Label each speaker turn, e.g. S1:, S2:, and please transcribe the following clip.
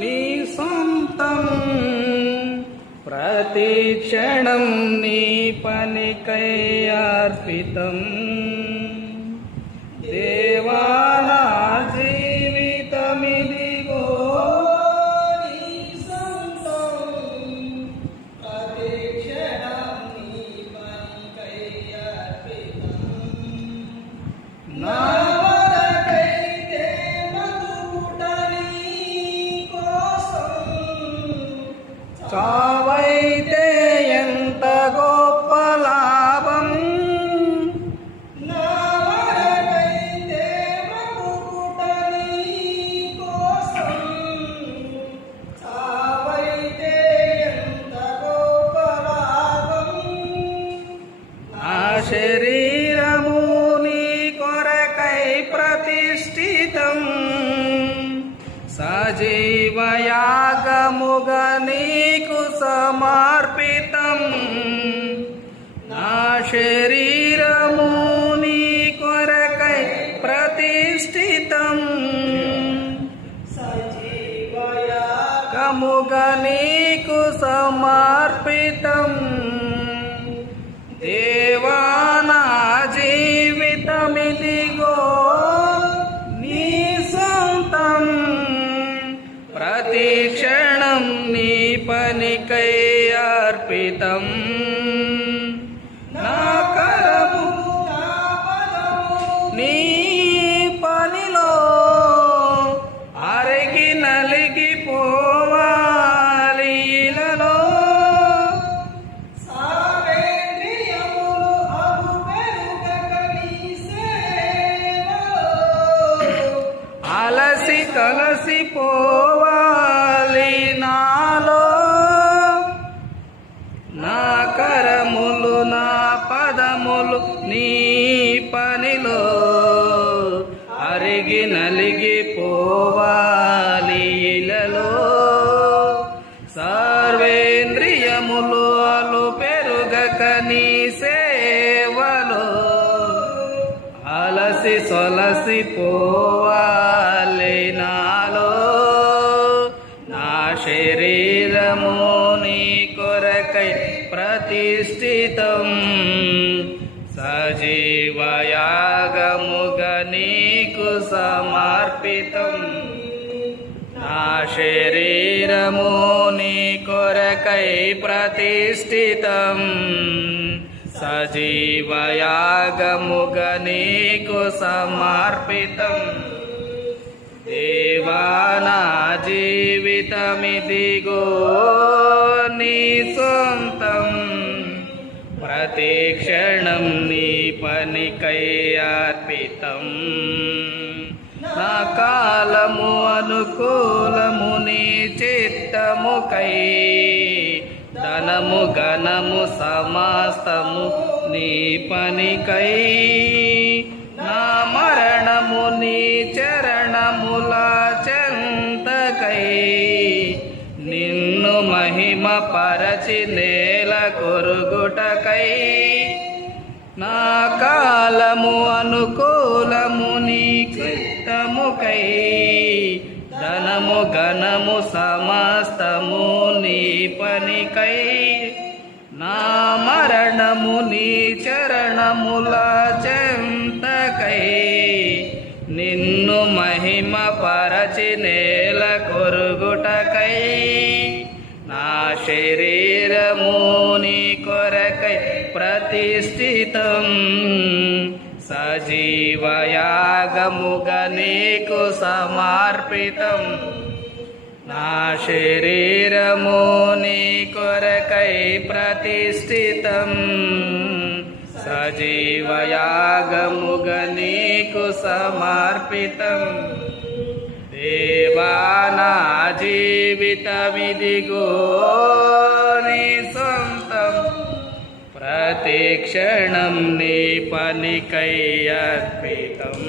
S1: నీ ప్రతి క్షణం నీ పనికై అర్పితం. దేవానా చావైతే ఎంత గొప్ప లాభం? శరీరము నీ కొరకై ప్రతిష్ఠితం. సజీవయాగముగా నీకు సమర్పితం నా శరీరము నీ కొరకై ప్రతిష్ఠితం ప్రతి క్షణం నీ పనికై అర్పితం నా కరము నా పనిలో అరిగి నలిగి పోవాలి ఇలలో. అలసి నా పదములు నీ పనిలో అరిగి నలిగి పోవాలి ఇలలో. సర్వేంద్రియములు అలు పెరుగక నీ సేవలో అలసి సొలసి పోవాలి నాలో. प्रतिष्ठितम् ना आशरीरमुनिकोरकै प्रतिष्ठितम् सजीवयागमुगनीकुसमार्पितम् देवानाजीवितमिति गो। ప్రతి క్షణం నీ పనికై అర్పితం నా కాలము అనుకూలము నీ చిత్తముకై ధనము ఘనము సమస్తము నీ పనికై నా మరణము నీ చరణముల చెంతకై నిన్ మహిమ పరచి నేల కొరుగుటకై నా కాలము అనుకూలము నీ కృతముకై. ధనము ఘనము సమస్తము నీ పనికై. నా మరణము నీ చరణముల చెంతకై. నిన్ను మహిమ పరచి నేల కొరుగుటకై. शरीर मोनि क्वरकै प्रतिष्ठितम् सजीवयागमुने कुसमार्पितम् नाशरीर मोनि क्वरकै प्रतिष्ठितम् स जीवयागमुगने కొరకై ప్రతిష్ఠితం దేవానా జీవితమిదిగో నీ సొంతం ప్రతి క్షణం నీ పనికై అర్పితం